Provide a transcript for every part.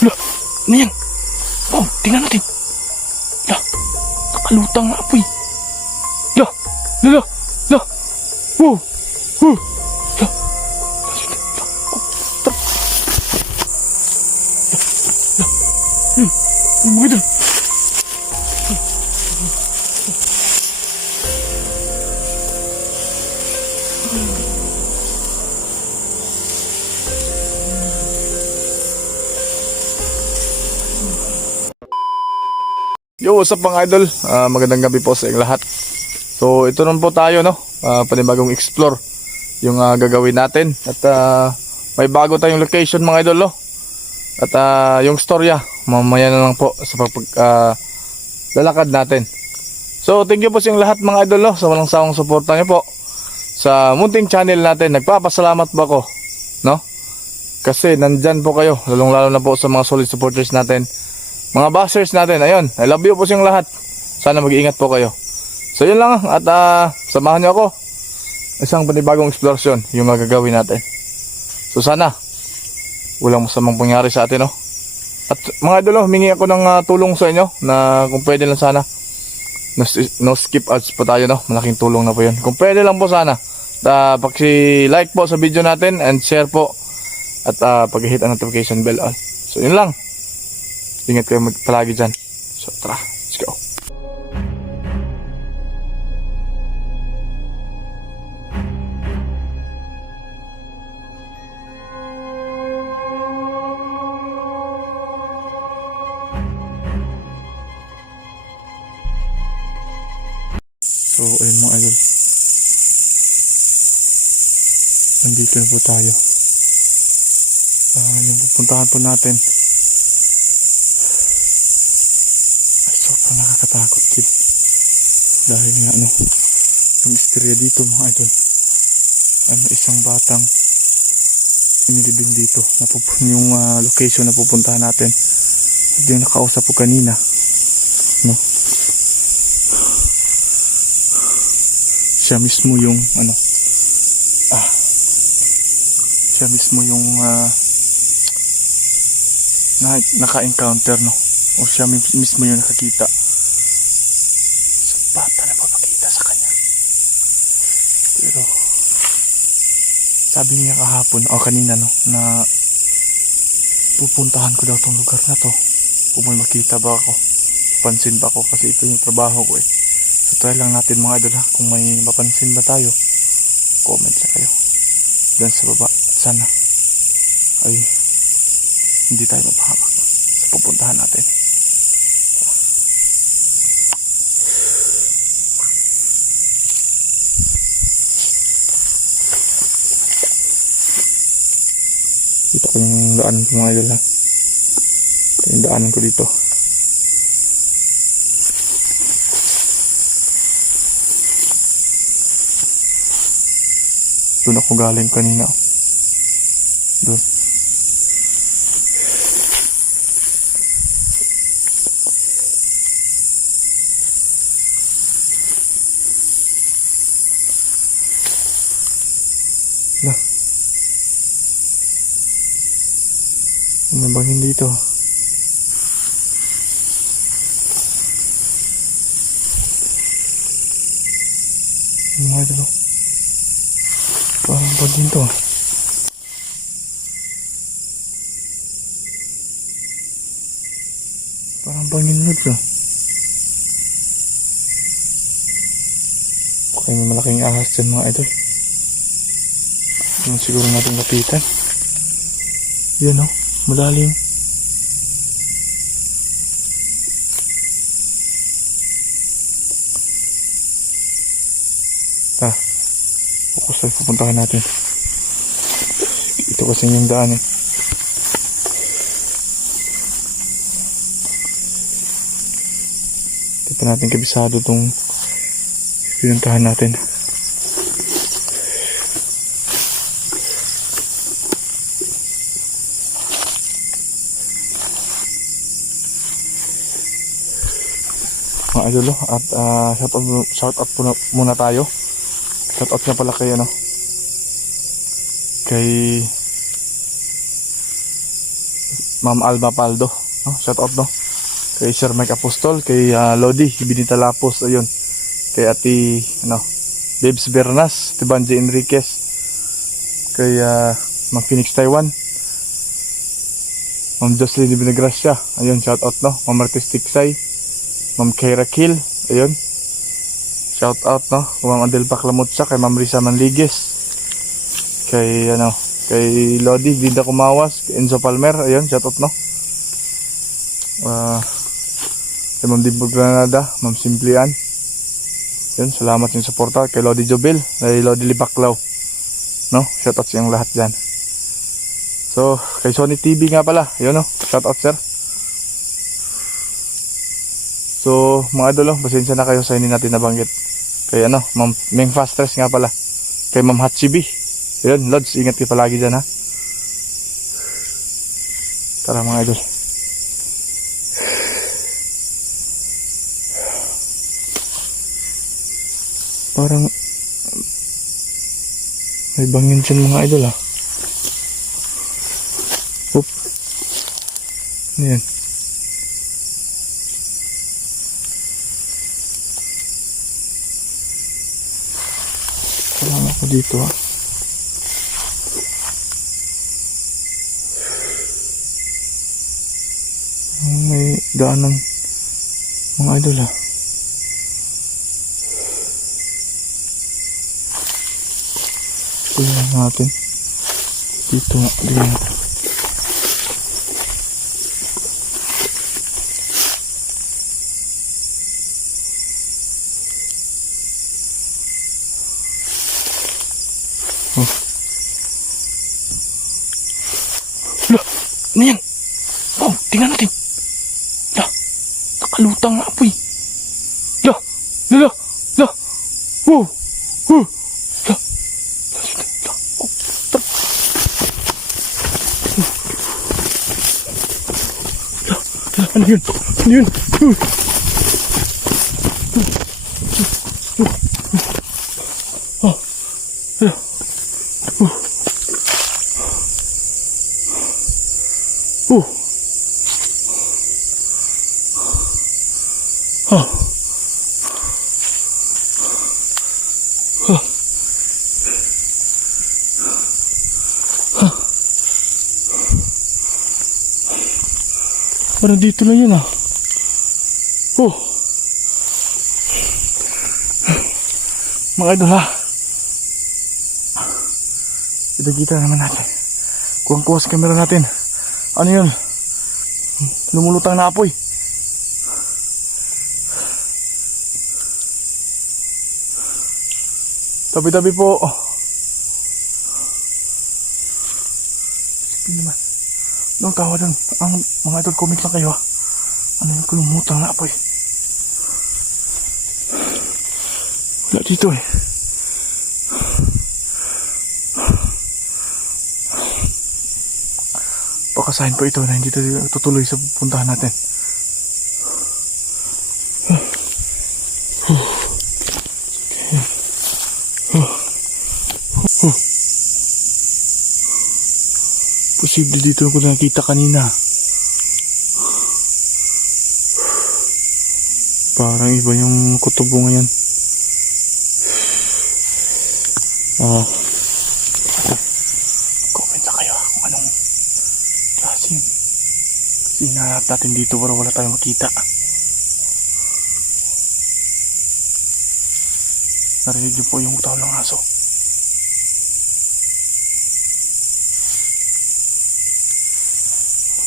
Lah, ano yan? Oh, tingnan natin. Lah, nakalutang na apoy. Lah, lah, lah, lah. Wow, wow. Lah, yung mga idol. Yo, what's up mga idol? Magandang gabi po sa inyong lahat. So, ito naman po tayo, no? Panibagong explore yung gagawin natin. At may bago tayong location mga idol, no? At yung storya, mamaya na lang po sa lalakad natin. So, thank you po sa inyong lahat mga idol, no? Sa walang sawang suporta niyo po sa munting channel natin. Nagpapasalamat po ako, no? Kasi nandyan po kayo, lalong lalo na po sa mga solid supporters natin, mga bashers natin. Ayun, I love you po sa inyong lahat. Sana mag-iingat po kayo. So yun lang, at samahan niyo ako. Isang panibagong exploration yung magagawin natin. So sana walang masamang pangyari sa atin, no? At mga idol, humingi ako ng tulong sa inyo na kung pwede lang sana no skip ads po tayo, no? Malaking tulong na po yun. Kung pwede lang po sana paki-like po sa video natin and share po. At pag-hit ang notification bell on. So yun lang. Ingat kayo palagi dyan. So tara, let's go. So ayun mga idol, nandito na po tayo. Yung pupuntahan po natin ay sobrang nakakatakot din. Dahil nga yung istorya dito mga idol, may isang batang inilibing dito na yung location na pupuntahan natin. At yung nakausap po kanina, no? Siya mismo yung siya mismo yung naka-encounter, no? O siya mismo yung nakakita sa bata na papakita sa kanya. Pero sabi niya kahapon o kanina, no, na pupuntahan ko daw tong lugar na to kung may makita ba ako, papansin ba ako, kasi ito yung trabaho ko eh. So try lang natin mga idol, ha? Kung may mapansin ba tayo, comment lang kayo dyan sa baba. At sana ay hindi tayo mapahamak sa pupuntahan natin. Dito ko yung daanan ko mga idol, ha? Ito yung daanan ko dito. Doon ako galing kanina. Doon. Lah. May bangin dito. Mga idol, parang bangin to. Parang bangin lods, no? Kaya may malaking ahas dyan mga idol. Yun siguro natin lapitan. Yan, no? Malalim. Focus tayo, pupuntahan natin. Ito kasi yung daan eh. Hindi pa natin kabisado itong pinuntahan natin. Mga idol, at shout out po muna tayo. Shout out nga pala kay kay Ma'am Alma Paldo, no? Shout out, no? Kay Sir Mike Apostol, kay Lodi Binita Lapos, ayun. Kay Ati Babes Bernas, Tibanji Enriquez, kay Ma'am Phoenix Taiwan, Ma'am Jocelyn Binagracia, ayun, shout out, no? Ma'am Martis Tiksay, Ma'am Keira Kill, ayun, shout out, no? Ma'am Adel Paclamutsa, kay Ma'am Risa Manligues, kay kay Lodi Dinda Kumawas, kay Enzo Palmer, ayun, shout out, no? Kay Ma'am Dibo Granada, Ma'am Simplian, yun, salamat yung suporta. Kay Lodi Jobel, kay Lodi Libaklaw, no? Shout out sa yung lahat dyan. So, kay Sony TV nga pala, yun, no? Shout out, sir. So, mga idol, pasensya na kayo sa hindi natin nabanggit. Kay Ma'am Meng Fastress nga pala. Kay Ma'am Hachibi. Yun, Lods, ingat kayo palagi dyan, ha? Tara, mga idol. Parang may bangin dyan, mga idol, ha? Oop. Ano yan? Parang ako dito, ha? May daanan, mga idol, ha? Tingnan natin. Dito nga, tingnan. Oh. Lah, ano yan? Oh, tingnan natin. Lah, nakalutang na apoy. Lah, lah, lah. Oh, oh. Ano yun? Ano yun? Oh. Parang dito lang yun, ah. Oh. Mga idol, ha. Kita naman natin. Kuwang-kuwas camera natin. Ano yun? Lumulutang na apoy. Tabi-tabi po. Sige naman. Doon kawa doon. Ang mga idol, comment lang kayo, ha. Ano yung lumutang na apoy? Wala dito, eh. Pakasahin po ito na hindi tayo tutuloy sa puntahan natin. Posible dito ko nakita kanina. Parang iba yung kutubo ngayon. Comment na kayo kung anong klase yun. Kasi hinahanap natin dito pero wala tayong makita. Narinig niyo po yung utaw ng aso.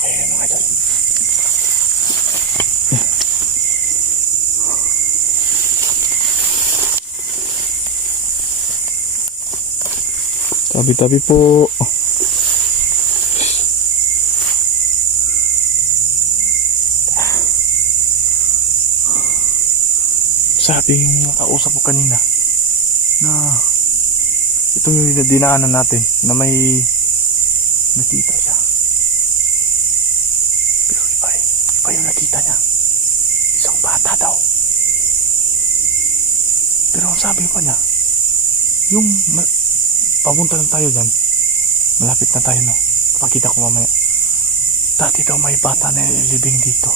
Okay, mga idol. Tabi-tabi po. Sabi yung nakausap ko kanina na itong yung dinaanan natin na may nakita siya. Pero iba yung nakita niya. Isang bata daw. Pero ang sabi pa niya, yung papunta lang tayo dyan, malapit na tayo, no? Pakita ko mamaya. Dati daw may bata na nililibing dito.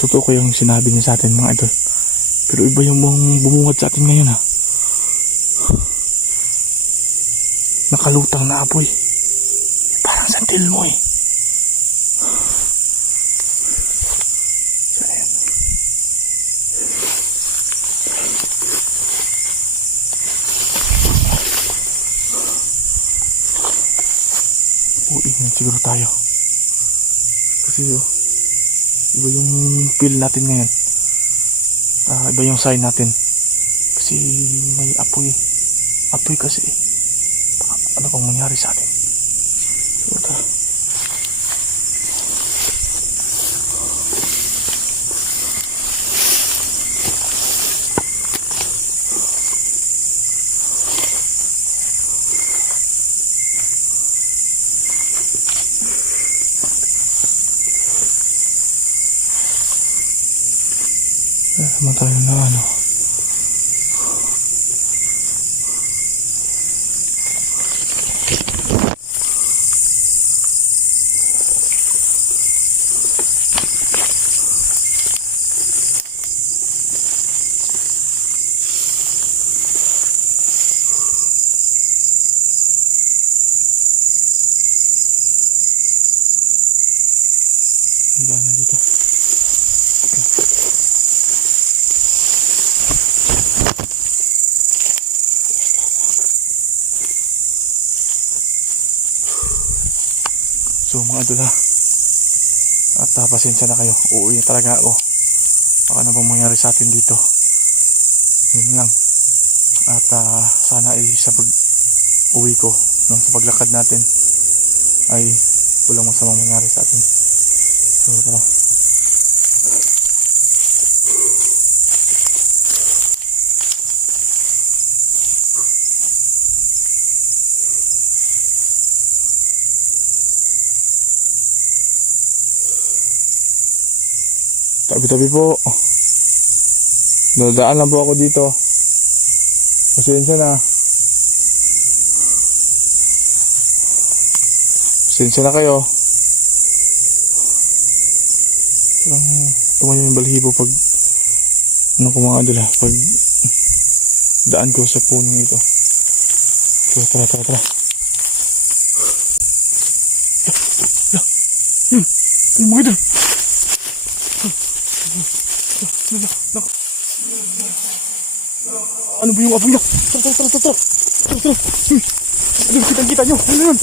Totoo ko yung sinabi niya sa atin mga idol. Pero iba yung bumungad sa atin ngayon ha. Nakalutang na apoy. Parang santil mo eh. Saan yan? Ingat siguro tayo. Kasi iba yung feel natin ngayon. Iba yung sign natin. Kasi may apoy. Apoy kasi. Ano bang mangyari sa atin? So, tara. Naman tayo na ano. Hindi na dito. So mga idol ha, at pasensya na kayo, uuwi na talaga ako. Baka na bang mangyari sa atin dito. Yun lang. At sana ay sa pag-uwi ko, sa paglakad natin ay walang masamang mangyari sa atin. So tara. Tabi-tabi po. Dadaan lang po ako dito. Pasensya na. Pasensya na kayo. Parang tumayo yung balhibo pag ano ko mga idol ha, pag daan ko sa punong ito. So tara. Mga idol. Ano ba yung apoy niya? Tara. Kitang-kita nyo. Ano yun?